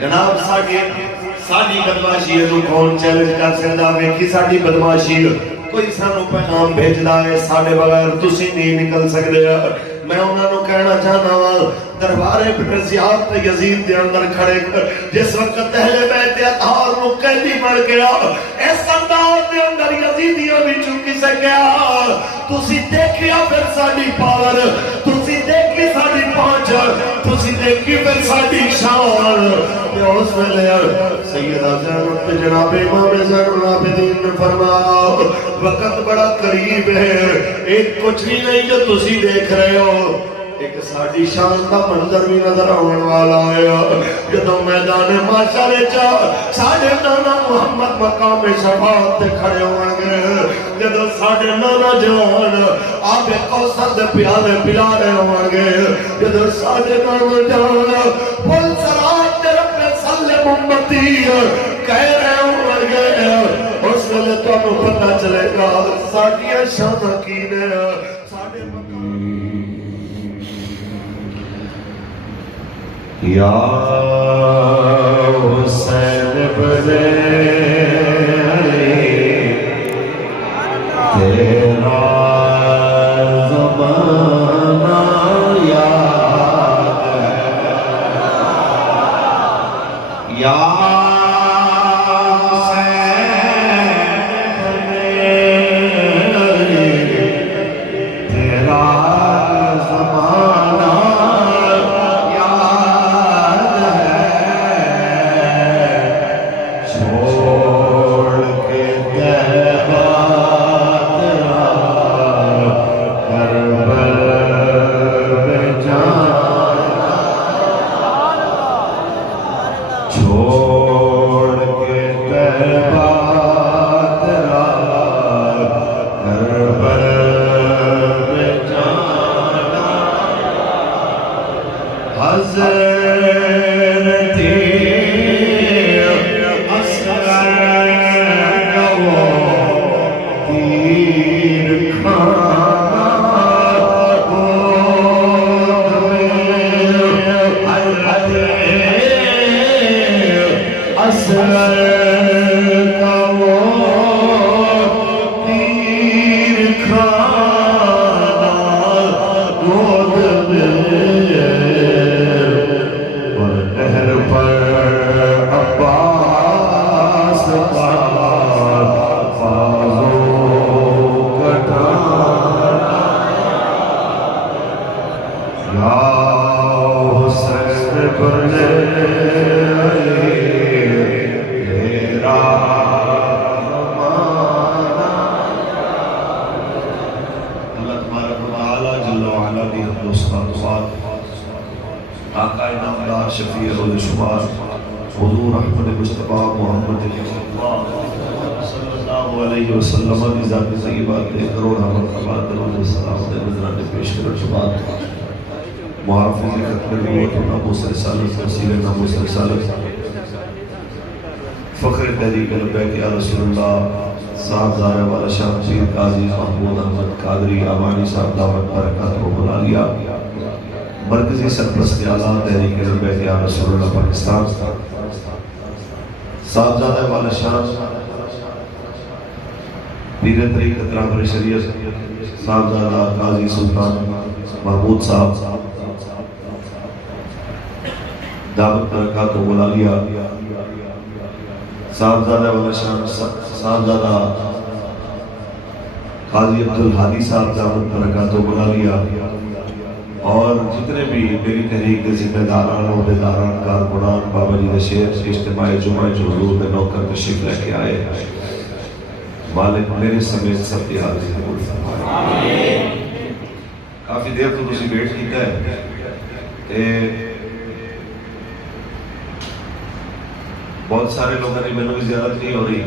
جناب ساڈی بدماشی نو کون چیلنج کر سکدا؟ ویکھی ساڈی بدماشی کوئی سانو پیغام بھیجدا ہے ساڈے بغیر تسی نہیں نکل سکدے۔ میں انہاں نو کہنا چاہنا وا دربار ابن زیاد تے یزید دے اندر کھڑے جس وقت اہل بیت اطہار نو قیدی بن گیا، اس انداز دے اندر یزیدیاں وچوں کسے کہا تسی دیکھیا پھر ساڈی پاور، تسی دیکھی ساڈی پہنچ، تسی دیکھی پھر ساڈی شان۔ تے اس ویلے سیدہ زینب تے جناب امام زین العابدین نے فرمایا وقت بڑا قریب ہے، ایک کچھ بھی نہیں جو تسی دیکھ رہے ہو، ایک ساڑی شان کا منظر بھی نظر آنے والا ہے۔ جدو میدان معاشر چا ساڑے نانا محمد مقام شفاعت تے کھڑے ہوں گے، جدو ساڑے نانا جوان آب کوثر دے پیالے پلا رہے ہوں گے، جدو ساڑے نانا جوان پل سرات تے رب سلم امتی کہہ رہے ہوں گے، اس ویلے تو ہمیں پتہ چلے گا ساڑی شان کی نے ساڑے مقام یا حسین بن علی تیرا زمانہ یاد ہے، یا فخر تحریک لبیک یا رسول اللہ صاحب زارہ والا شاہ پیر قاضی محمود احمد قادری آوانی صاحب دعوت برکات کو بلا لیا، مرکزی سرپرست اعلیٰ تحریک لبیک یا رسول اللہ پاکستان صاحب زارہ والا شاہ پیر طریقت رہبر شریعت صاحب زارہ قاضی سلطان محمود صاحب دعوت برکات کو بلا لیا، صاحبزادہ والا شان صاحبزادہ قاضی عبدالحادی صاحب دعوت برکات کو بلا لیا، اور جتنے بھی میری تحریک کے ذمہ داران عہدیداران کارکنان بابا جی شیر اجتماع جمعہ جو حضور میں نوکر تشریف لے کے آئے، مالک میرے سمیت سب کی حاضری قبول فرمائے۔ کافی دیر تو تسی ویٹ کیتا ہے کہ بہت سارے لوگوں نے میں بھی زیادت نہیں ہو رہی،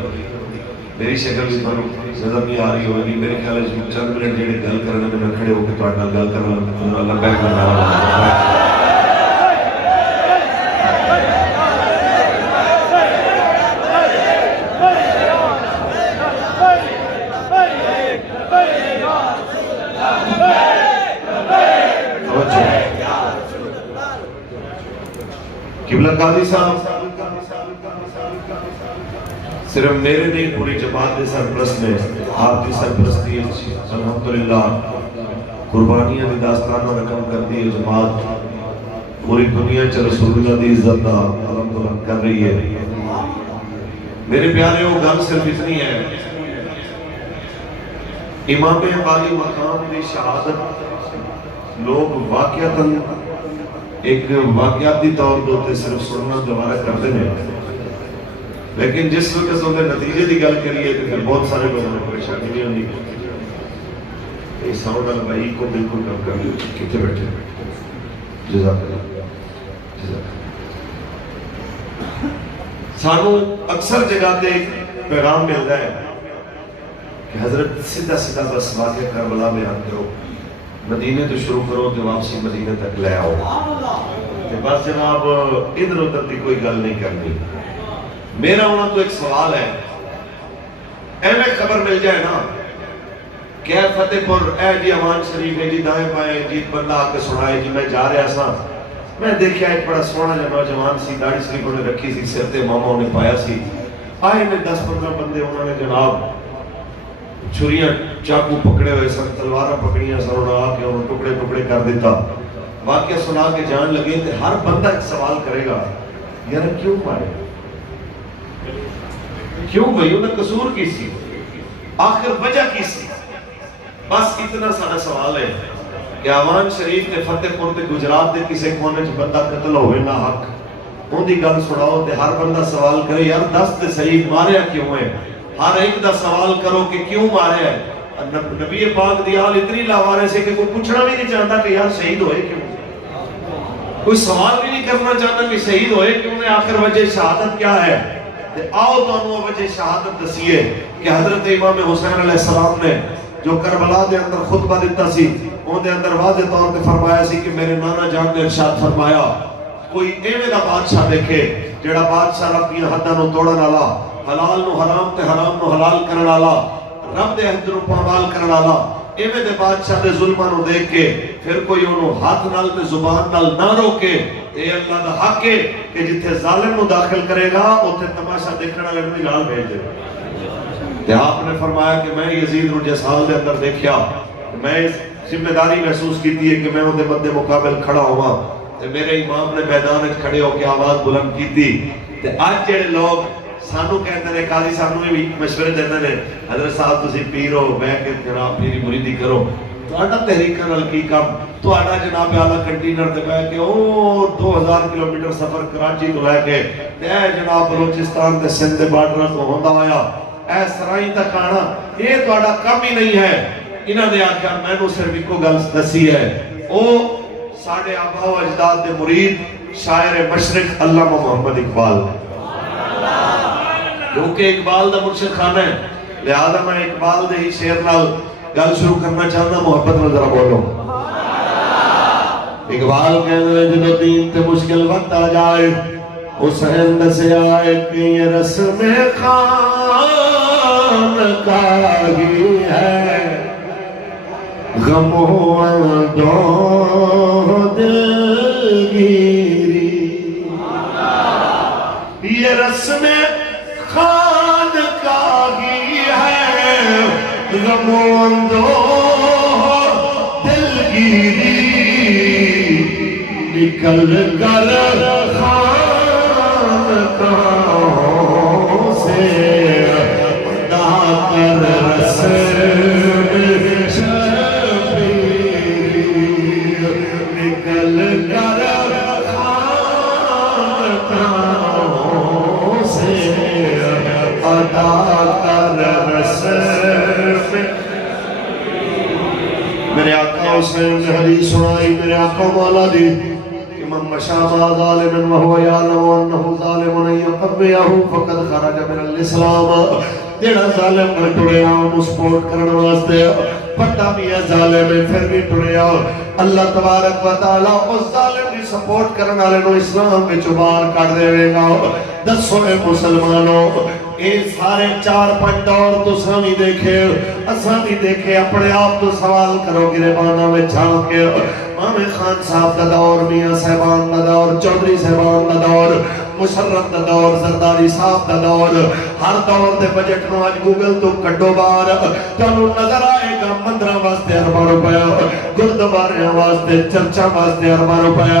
میری شکل بھی نظر نہیں آ رہی ہوگی، میرے خیال ہے چند منٹ جڑے گل کرنے میں کھڑے ہو کے تو اٹھنا گل کرنا لمبا کرنا والا قبلہ قاضی صاحب صرف میرے نہیں پوری جماعت کے سرپرست نے آپ کی سرپرستی الحمدللہ قربانیاں دی داستانہ رقم کر دی ہے جماعت پوری دنیا چ رسول اللہ دی عزت دا الحمدللہ کر رہی ہے میرے پیارے وہ گل صرف اتنی ہے امام عالی مقام کی شہادت لوگ واقعتاً ایک واقعاتی طور پر صرف سننا دوبارہ کرتے ہیں لیکن جس وقت انہیں نتیجے کی گل کریے تو پھر بہت سارے لوگوں نے پریشانی نہیں ہوتی یہ ساؤنڈ والا بھائی کو بالکل کم کر لیں کتنے بیٹھے جزاک اللہ سانو اکثر جگہ تے پیغام ملتا ہے کہ حضرت سیدھا سیدھا بس واقعہ کربلا بیان کرو مدینے تو شروع کرو تو واپسی مدینے تک لے آؤ بس جناب ادھر ادھر کی کوئی گل نہیں کرنی میرا ہونا تو ایک سوال ہے ایویں خبر مل جائے نا کہ فتح پور اے جی امان شریف ہے جی دائیں بائیں جی بندہ آ کے سنائے جی میں جا رہا سا میں دیکھا ایک بڑا سونا جا نوجوان سی داڑھی شریف انہیں رکھی سی سر تے ماما انہیں پایا سی آئے میں 10-15 بندے انہوں نے جناب چھریاں چاقو پکڑے ہوئے سن تلوارہ پکڑیاں سن انہوں آ کے انہوں ٹکڑے ٹکڑے کر دیتا واقعہ سنا کے جان لگے تو ہر بندہ ایک سوال کرے گا یار کیوں مارے کیوں بھئی انہیں قصور کی سی آخر وجہ کی سی بس اتنا سارا سوال ہے کہ امان شریف کے فتح پور کے گجرات کے کسی کونے سے بندہ قتل ہوئے نہ حق ان دی گل سناؤ تے ہر بندہ سوال کرے یار دس تے صحیح ماریا کیوں ہے ہر ایک دا سوال کرو کہ کیوں ماریا ہے نبی پاک دی حال اتنی لاوارے سے کہ کوئی پوچھنا بھی نہیں چاہتا کہ یار شہید ہوئے کیوں کوئی سوال بھی نہیں کرنا چاہتا کہ شہید ہوئے کیوں نے آخر وجہ شہادت کیا ہے آؤ تو انہوں وجہ شہادت دسیے کہ حضرت امام حسین علیہ السلام نے جو کربلا دے اندر خطبہ دیتا سی ان دے اندر واضح طور پہ فرمایا سی کہ میرے نانا جان نے ارشاد فرمایا کوئی ایویں دا بادشاہ دیکھے جڑا بادشاہ اپنی حداں نو توڑن والا حلال نو حرام تے حرام نو حلال کرن والا رب دے حد نو پامال کرن والا ایویں دے بادشاہ دے ظلماں نو دیکھ کے پھر کوئی انہوں ہاتھ نال تے زبان نال نہ روکے اے اللہ دا حق ہے کہ جتھے ظالم نو داخل کرے گا اوتھے تماشا دیکھن والے نوں نال بھیج دے تے آپ نے فرمایا کہ میں یزید نو جس حال دے اندر دیکھیا میں ذمہ داری محسوس کیتی ہے کہ میں اون دے مدے مقابل کھڑا ہوا تے میرے امام نے میدان وچ کھڑے ہو کے آواز بلند کیتی تے اج جڑے لوگ سانو کہتے ہیں قاضی صاحب نے بھی مشورے دیتے ہیں حضرت صاحب تسی پیر ہو بیٹھ کے جناب پیری مریدی کرو تہاڈا تحریکاں نال کی کم تہاڈا جناب اعلی کنٹینر تے بیٹھ کے او 2000 کلومیٹر سفر کراچی تو لے کے تے جناب بلوچستان تے سندھ دے بارڈر تو ہوندا ہویا اے سرائی تک آنا یہ تہاڈا کم ہی نہیں ہے انہاں نے آکھیا مینوں صرف ایک گل دسی ہے او ساڈے آبا و اجداد دے مرید شاعر مشرق علامہ محمد اقبال کیونکہ اقبال دا مرشد خانہ ہے لہذا میں اقبال دے ہی شعر نال گل شروع کرنا چاہتا محبت میں ذرا بولو اقبال کہنے لیں جنہوں دین تے مشکل وقت آ جائے حسین سے آئے کہ یہ رسم خان کاہی ہے غم و اندو دلگیری یہ رسم خان کاہی ہے غم و اندو دلگیری نکل کر خان کہوں سے ادا کر رسم شبیری نکل کر خان کہوں سے ادا کر رسم میرے آقا حسین نے حدیث سنائی میرے آقا مولا دی من مشابہ ظالم وہو یعلم انہو ظالم یقبیہو فقد خرج من الاسلام جیڑا ظالم میں ٹڑے آن سپورٹ کرنے واسطے پتہ بھی ہے ظالم میں پھر بھی ٹڑے آن اللہ تبارک و تعالیٰ اس ظالم کی سپورٹ کرنے والے نو اسلام میں چبار کر دے گا دسو اے مسلمانوں اے سارے 4-5 دور تو سامی دیکھے اسامی دیکھے اپنے آپ تو سوال کرو گربانہ میں چھاں کے امام خان صاحب دا دور، میاں صاحبان دا دور، چودھری صاحبان دا دور، مشرف دا دور، زرداری صاحب دا دور، ہر دور دے بجٹ نو آج گوگل تو کڈو بار تانوں نظر آئے گا مندراں واسطے ارباں روپے، گردواریاں واسطے، چرچاں واسطے ارباں روپے،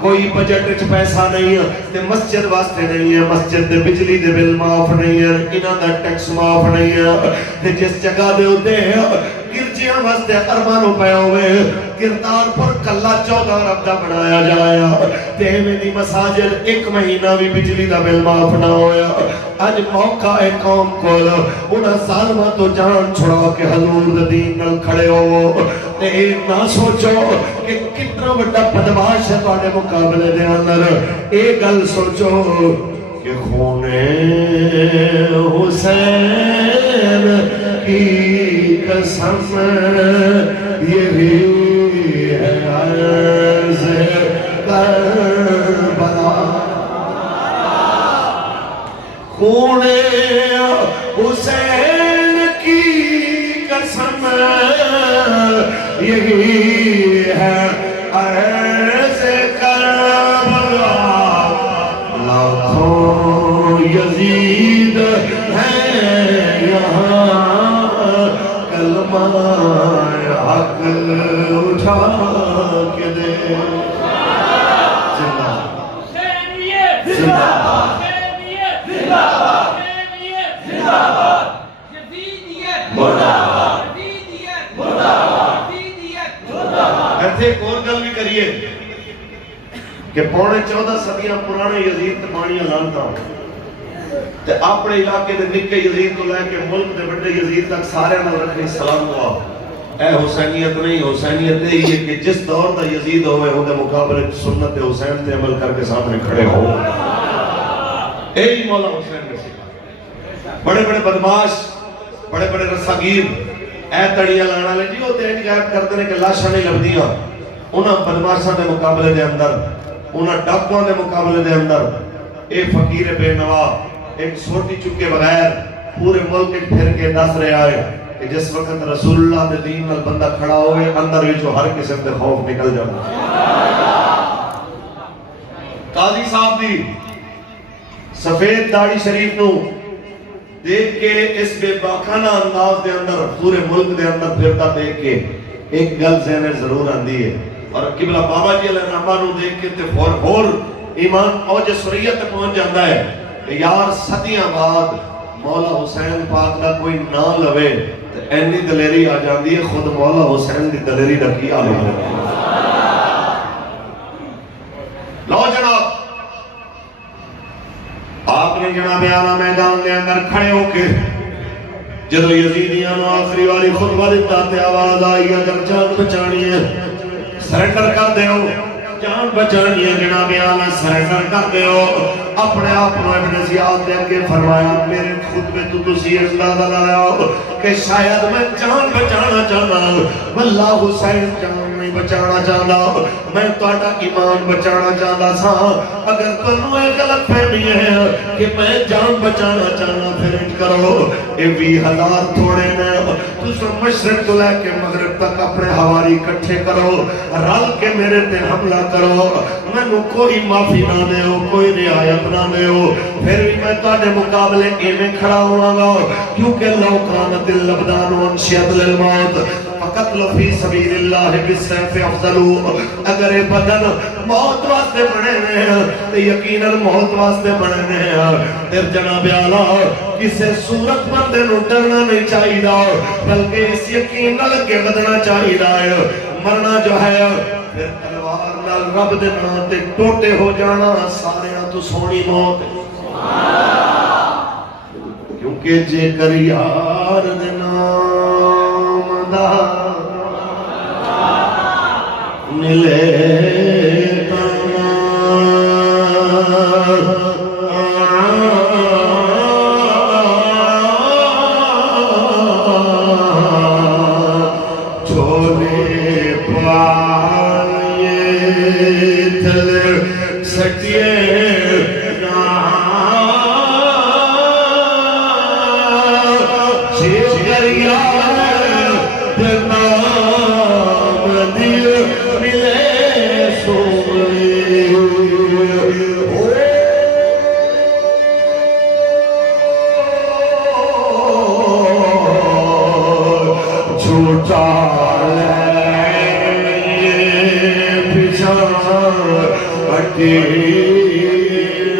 کوئی بجٹ وچ پیسہ نہیں ہے تے مسجد واسطے نہیں ہے، مسجد دے بجلی دے بل معاف نہیں ہے، انہاں دا ٹیکس معاف نہیں ہے، تے جس جگہ دے اوتے گرجیاں واسطے ارباں روپے ہوئے، کرتارپور کلا 14 ارب دا بنایا جایا تے ایویں دی مساجد ایک مہینہ بھی بجلی دا بل معاف نہ ہویا۔ اج موقع ہے قوم کول انہاں ظالماں تو جان چھڑا کے حضور دے دین نال کھڑے ہو تے اے نہ سوچو کہ کتنا بڑا بدماش ہے تواڈے مقابلے دے اندر، اے گل سوچو کہ خون حسین کی قسم یہی ہے عرض کربلا، خون حسین کی قسم یہی ہے عرض کربلا، لاکھوں یزید ہیں یہاں کلمہ حق اٹھا کے دے، زندہ ایسے ایک اور گل بھی کریے کہ پونے 14 صدیاں پرانے یزید تمانیاں لانتا تے اپنے علاقے دے نکے یزید تو لے کے ملک دے بڑے یزید تک سارے نال رکھنی سلام ہوا۔ اے حسینیت نہیں، حسینیت یہ ہے کہ جس دور دا یزید ہوئے ہوں دے مقابلے سنت حسین تے عمل کر کے سامنے کھڑے ہو، ایہی مولا حسین نے سکھا۔ بڑے بڑے بدماش، بڑے بڑے رساگیر اے تڑیاں لانا لے جی وہ تین غائب کرتے ہیں کہ لاشاں نہیں لبدیاں، انہاں بدماشاں دے مقابلے دے اندر، انہاں ڈاکواں دے مقابلے دے اندر اے فقیر بے نوا ایک سوٹی چکے بغیر پورے ملک پھر کے دس رہے آئے کہ جس وقت رسول اللہ دے دین نال بندہ کھڑا ہوئے اندر بھی جو ہر قسم دے خوف نکل جاتا۔ قاضی صاحب دی سفید داڑھی شریف نو دیکھ کے اس بے باکانہ انداز دے اندر پورے ملک دے اندر پھرتا دیکھ کے ایک گل ذہن ضرور آندی ہے، اور قبلہ بابا جی علیہ الرحمہ نو دیکھ کے تے فور ایمان اوج سریت پہنچ جاتا ہے کہ یار صدیاں بعد مولا حسین پاک دا کوئی نہ لوے تے اینی دلیری آ جاندی ہے، خود مولا حسین دی دلیری دا کی آ ہے۔ لو جناب آپ نے جناب اعلیٰ میدان دے اندر کھڑے ہو کے جدو یزیدیاں نو آخری والی خطبہ دیتا تے آواز آئی اگر جان بچانی ہے سرنڈر کر دے ہو، جان بچانی ہے جناب اعلیٰ سرنڈر کر دے ہو۔ اپنے آپ نے ابن زیاد دے کے فرمایا میرے خطبے تو تسی اندازہ لایا ہو کہ شاید میں جان بچانا چاہنا واللہ حسین جان نہیں بچانا چاہتا، میں تہاڈا ایمان بچانا چاہتا سا۔ اگر تنوں ایک غلط فہمی ہے کہ میں جان بچانا چاہنا پھر انج کرو اے 20,000 تھوڑے نے تساں مشرق تو لے کے مغرب تک اپنے حواری اکٹھے کرو، رل کے میرے تے حملہ کرو، مینوں کوئی معافی نہ دیو، کوئی رعایت نہ دیو، پھر بھی میں تہاڈے مقابلے ایویں کھڑا ہوواں گا کیونکہ لو کانت الابدان انشئت للموت فقتل فی سبیل اللہ بالسیف افضل۔ اگر یہ بدن موت واسطے بنے ہیں تو یقیناً موت واسطے بنے ہیں۔ پھر جناب اعلیٰ کسے صورت بندے نو ڈرنا نہیں چاہیے بلکہ اس یقین نہ لگے بدنا چاہیے مرنا جو ہے پھر تلوار نال رب دے نام تے ٹوٹے ہو جانا ساریاں تو سونی موت، کیونکہ جے کر یار دے نام دا ملے ملے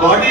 ਤੁਹਾਡੀ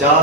4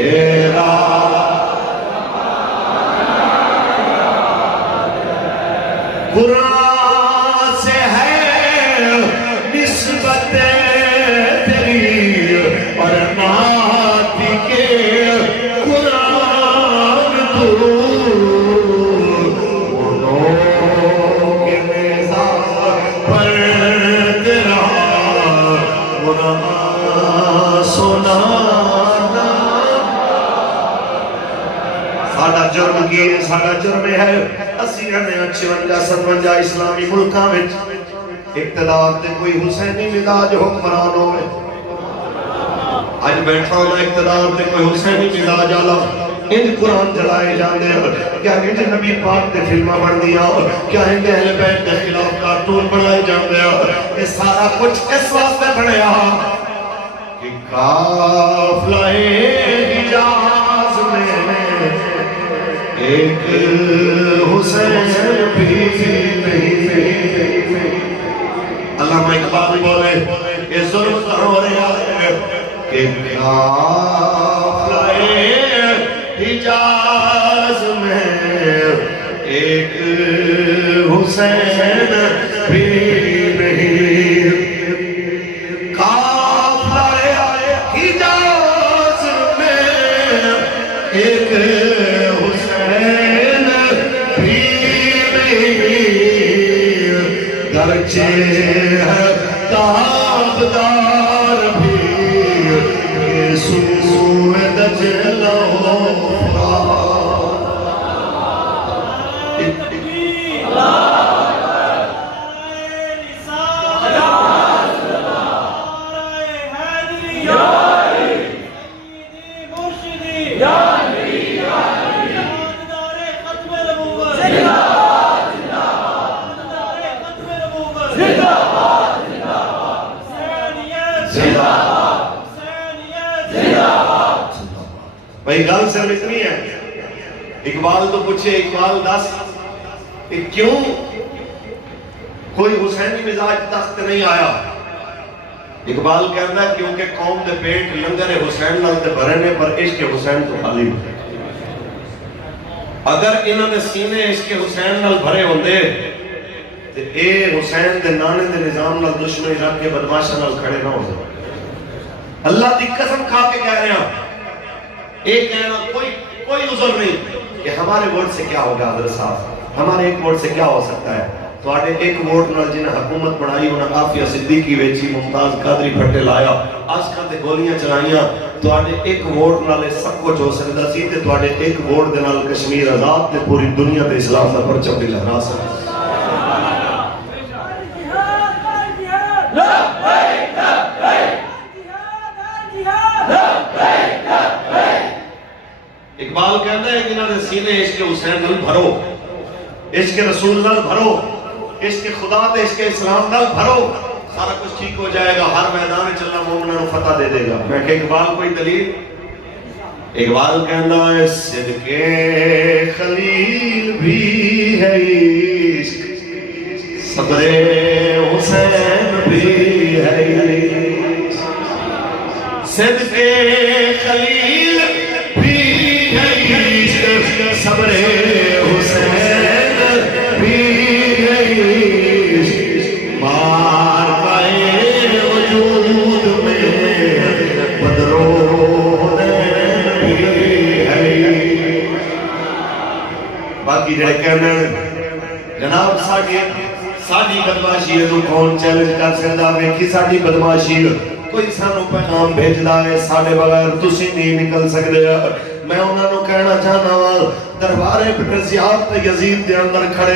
تیرا قرآن سے ہے نسبت تیری اور نعت کے قرآن تو انہوں کے مزاج پر تیرا قرآن سنانا ساڑھا جرم کی ساڑھا جرم ہے اسی رہنے 56-57 اسلامی ملکہ میں اقتدار تے کوئی حسینی مزاج حکمران ہوئے آج بیٹھا ہونا اقتدار تے کوئی حسینی مزاج آلہ ان قرآن جلائے جاندے کیا کہ نبی پاک تے فلمہ بڑھ دیا کیا ان کے اہل بیت کے خلاف کارٹون بڑھائے جاندے یہ سارا کچھ اس واسطے بڑھیا کہ قافلہ حجاز میں ایک حسین بھی نہیں علامہ اقبال بولے یہ ظلم کہاں ہو رہا ہے کہ قافلہ حجاز میں ایک حسین بھی نہیں قافلہ حجاز میں ایک حسین بھی نہیں گرچہ ہے تابدار بھی سوئے دجلہ بھئی گل صرف اتنی ہے اقبال تو پوچھے اقبال دس کہ کیوں کوئی حسینی مزاج تخت نہیں آیا اقبال کہتا ہے کیونکہ قوم دے پیٹ لنگر حسین نال تے بھرے نے پر عشق حسین تو خالی ہوتے اگر انہوں نے سینے عشق حسین نال بھرے ہوندے تے اے حسین دے نانے دے نظام نال دشمنی رکھ کے بدماشا نال کھڑے نہ ہو سکتے اللہ دی قسم کھا کے کہہ رہے ہیں ایک کہنا کوئی عذر نہیں کہ ہمارے ووٹ سے کیا ہوگا حضرت صاحب ہمارے ایک ووٹ سے کیا ہو سکتا ہے تو آٹھے ایک ووٹ نال جنہیں حکومت بڑھائی انہیں آفیہ صدیقی ویچی ممتاز قادری بھٹے لایا آسکر دے گولیاں چلائیاں تو آٹھے ایک ووٹ نال سب کچھ ہو سکتا سی تے تو آٹھے ایک ووٹ دے نال کشمیر آزاد تے پوری دنیا تے اسلام دا پرچم بھی لہرا سکتا اقبال کہتا ہے کہ انہوں نے سینے عشق حسین نال بھرو عشق رسول نال بھرو عشق خدا تے عشق اسلام نال بھرو سارا کچھ ٹھیک ہو جائے گا ہر میدان چلنا مومنوں فتح دے دے گا میں کہ اقبال کوئی دلیل اقبال کہتا ہے صدقے خلیل بھی ہے عشق صبر حسین بھی ہے صدقے خلیل صبر حسین بھی مار پائے وجود میں بدرو بھی ہے باقی جائے کہنا جناب ساڑھی بدماشی ہے کون چیلنج کر سکتا ویکھی ساڑھی بدماشی کوئی سانو پیغام بھیجدا ہے ساڑھے بغیر تسی نہیں نکل سکتے میں انہوں نے کہنا چاہنا ہوں دربار ابن زیاد تے یزید دے اندر کھڑے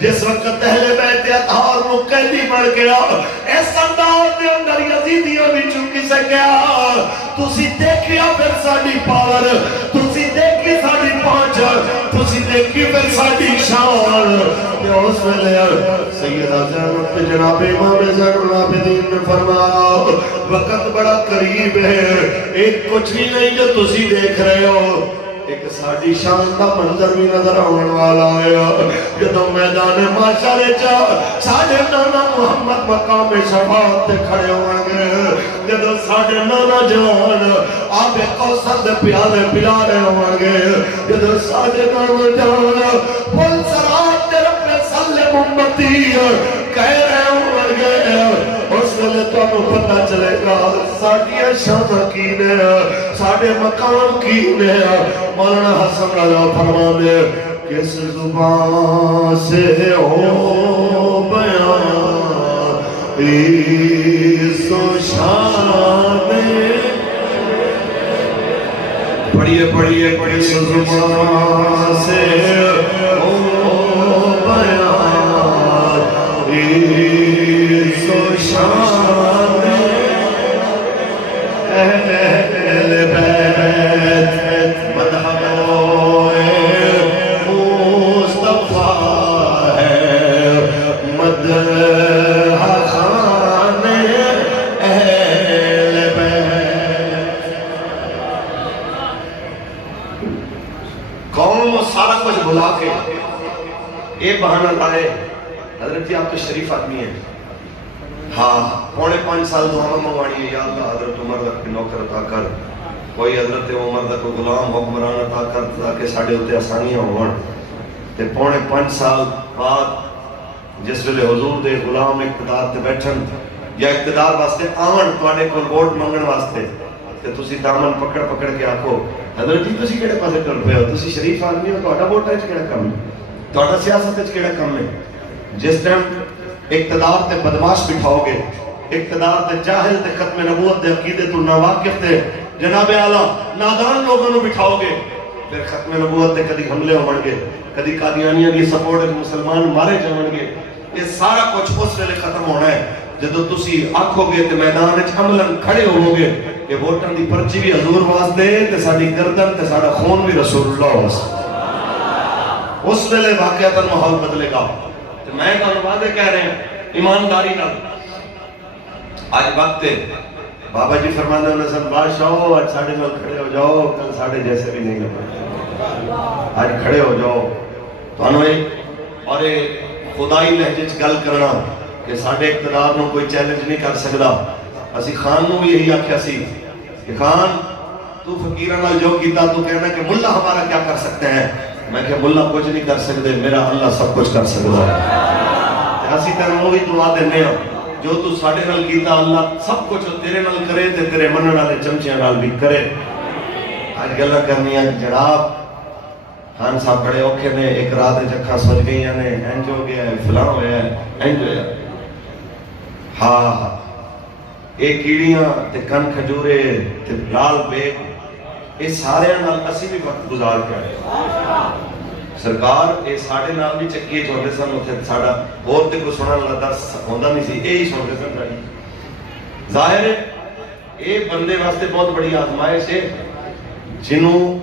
جس وقت اہل بیت اطہار نو قیدی بن گیا اس انداز دے اندر یزیدیاں بھی چکی سکیا تسی دیکھیا پھر ساڈی پاور تسی دیکھی ساڈی پہنچ تسی دیکھی پھر ساڈی شان تے اس ویلے سیدہ زینب جناب امام زین العابدین نے فرمایا وقت بڑا قریب ہے ایک کچھ بھی نہیں جو تسی دیکھ رہے ہو ایک ساڑی شان دا منظر بھی نظر آنے والا آیا جدو میدان معاشر چا ساڑے نانا محمد مقام شفاعت تے کھڑے ہوئیں گے جدو ساڑے نانا جان آب کوثر دے پیالے پلا رہے ہوئیں گے جدو ساڑے نانا جان پل سرات تے رب سلم امتی کہہ رہے ہوئیں گے اس ویلے تو پتہ چلے گا ساڑیاں شانہ کی نے ساڑے مقام کی نے مولانا حسن رضا فرمانے کس زبان سے ہو بیان عیس و شان پڑھیے کس زبان سے ہو بیان عیس و شان اہل بیت مدحوئے مصطفیٰ ہے مدح خان اہل بیت قوم سارا کچھ بھلا کے یہ بہانہ لائے حضرت آپ تو شریف آدمی ہیں ہاں 4.5 سال دعا منگوانی ہے یا اللہ حضرت عمر تک کی نوکر عطا کر کوئی حضرت عمر تک کو غلام حکمران عطا کر تاکہ ساڑھے ہوتے آسانیاں ہون تے 4.5 سال بعد جس ویلے حضور دے غلام اقتدار تے بیٹھن یا اقتدار واسطے آمن توانے کو ووٹ منگن واسطے تے تسی دامن پکڑ کے آکھو حضرت جی تسی کیڑے پاسے ٹر پئے ہو تسی شریف آدمی ہو تہاڈا ووٹ وچ کیڑا کم ہے تہاڈا سیاست وچ کیڑا کم ہے جس ٹائم اقتدار تے بدماش بٹھاؤ گے اقتدار تے جاہل تے ختم نبوت دے عقیدے تو ناواقف تے جناب اعلیٰ نادان لوگوں نے بٹھاؤ گے پھر ختم نبوت تے کدی حملے ہون گے کدی قادیانیاں دی سپورٹ مسلمان مارے جاون گے یہ سارا کچھ اس ویلے ختم ہونا ہے جدو تسی آکھو گے تے میدان وچ عملاً کھڑے ہوو گے کہ ووٹاں دی پرچی بھی حضور واسطے تے ساڈی گردن تے ساڈا خون بھی رسول اللہ واسطے اس ویلے واقعتاً ماحول بدلے گا میں کہوں وعدے کہہ رہے ہیں ایمانداری نہ آج وقت ہے بابا جی فرماندے انہیں سن بادشاہ ہو آج ساڑھے نال کھڑے ہو جاؤ کل ساڑھے جیسے بھی نہیں لگا آج کھڑے ہو جاؤ تو انہوں اور خدائی لہجے گل کرنا کہ ساڑھے اقتدار نو کوئی چیلنج نہیں کر سکتا اسی خان نو بھی یہی آکھیا سی کہ خان تو فقیران نال جو کیتا تو کہنا کہ ملہ ہمارا کیا کر سکتے ہیں میں کہ ملہ کچھ نہیں کر سکتے میرا اللہ سب کچھ کر سکتا ہے اسی طرح وہ بھی دعا دینے ہیں جو تو ساڑھے نال کیتا اللہ سب کچھ تیرے نال کرے تے تیرے منن والے چمچیاں نال بھی کرے آج گلاں کرنی ہے جناب خان صاحب بڑے اوکھے نے ایک رات جکھا سوچ گئی نے انج ہو گیا ہے فلاں ہویا ہے انج ہویا ہاں یہ کیڑیاں تے کن کھجورے تے لال بیگ یہ سارے نال اسی بھی وقت گزار کے آئے سرکار یہ ساڑھے نال بھی چکیے چوندے سن اتھے ساڑھا اور تے کو سنن لگا ہوندا نہیں سی یہی سنتے سن رہی ظاہر ہے یہ بندے واسطے بہت بڑی آزمائش ہے جنہوں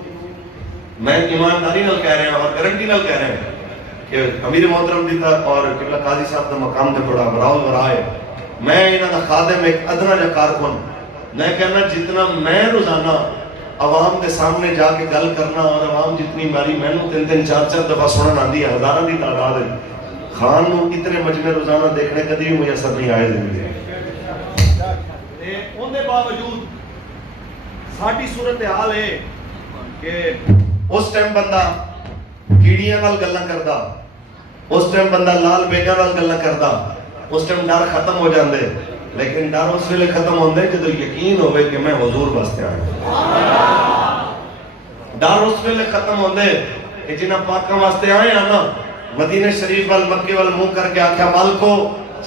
میں ایمانداری نال کہہ رہے ہیں اور گارنٹی نال کہہ رہے ہیں کہ امیر محترم دیتا اور قبلہ قاضی صاحب دا مقام تے بڑا براؤ برائے میں انہاں دا خادم ایک ادنا جا کارکن میں کہنا جتنا میں روزانہ عوام کے سامنے جا کے گل کرنا اور عوام جتنی باری میں نے 3-4 دفعہ سنن آندی ہے ہزاروں کی تعداد ہے خان نو اتنے مجمع روزانہ دیکھنے کدی بھی مجھے اثر نہیں آئے زندگی ان دے باوجود ساڈی صورت حال ہے کہ اس ٹائم بندہ کیڑیاں نال گلاں کردا اس ٹائم بندہ لال بیگاں نال گلاں کردا اس ٹائم ڈر ختم ہو جاندے لیکن ڈر اس ویلے ختم ہوندے جدو یقین ہوئے کہ میں حضور واسطے آیا ڈر اس ویلے ختم ہوندے کہ جنہاں پاکاں واسطے آئے ہیں نا مدینہ شریف وال مکے وال منہ کر کے آکھیا مالکو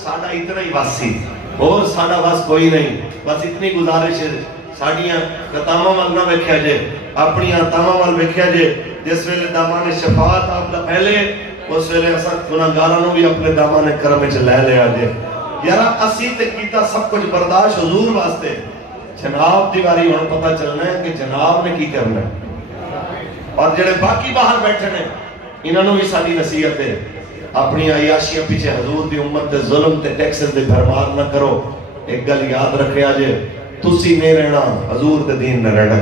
ساڈا اتنا ہی واسی اور ساڈا واس کوئی نہیں بس اتنی گزارش ہے ساڈیاں قطاماں وال نہ ویکھیا جے اپنی تاماں وال ویکھیا جے جس ویلے دامان شفاعت آپ دا پہلے اس ویلے اساں گناہگاراں نو بھی اپنے دامان کرم وچ لے لیا جے یارا اسی تے کیتا سب کچھ برداشت حضور واسطے جناب دیواری ہن پتہ چلنا ہے کہ جناب نے کی کرنا ہے اور جڑے باقی باہر بیٹھے نے انہاں نو بھی ساری نصیحت ہے اپنی عیاشیاں پیچھے حضور دی امت تے ظلم تے ٹیکسز دے بھرمار نہ کرو ایک گل یاد رکھیا جے تسی نہیں رہنا حضور دے دین نہ رہنا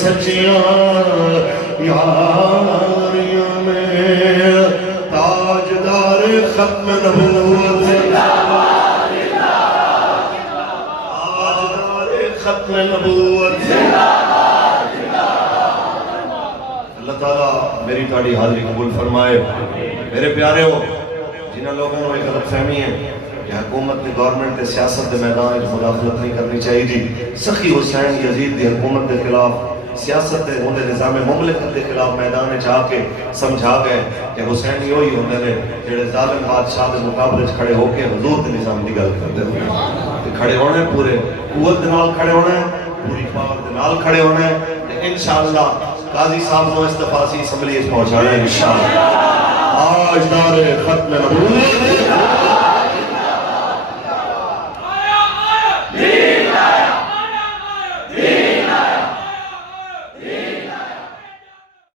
سچیاں یاریاں میں تاجدار ختم نبوت تاجدار ختم نبوت اللہ تعالیٰ میری تاڑی حاضری قبول فرمائے. میرے پیارے ہو جنہاں لوگوں نے ایک غلط فہمی ہے کہ حکومت نے گورنمنٹ کے سیاست کے میدان میں مداخلت نہیں کرنی چاہیے تھی. سخی حسین یزید دی حکومت کے خلاف سیاست کے ہوندے نظام مملکت کے خلاف میدان میں جا کے سمجھا گئے کہ حسین یہی ہوندے نے جڑے ظالم بادشاہ کے مقابلے کھڑے ہو کے حضور کے نظام کی گل کرتے ہیں. کھڑے ہونے پورے قوت دے نال کھڑے ہونے پوری پاور دے نال کھڑے ہونے انشاءاللہ قاضی صاحب کو استفاسی اسمبلی اس پہنچانا ہے انشاءاللہ. آج دار ختم نبوت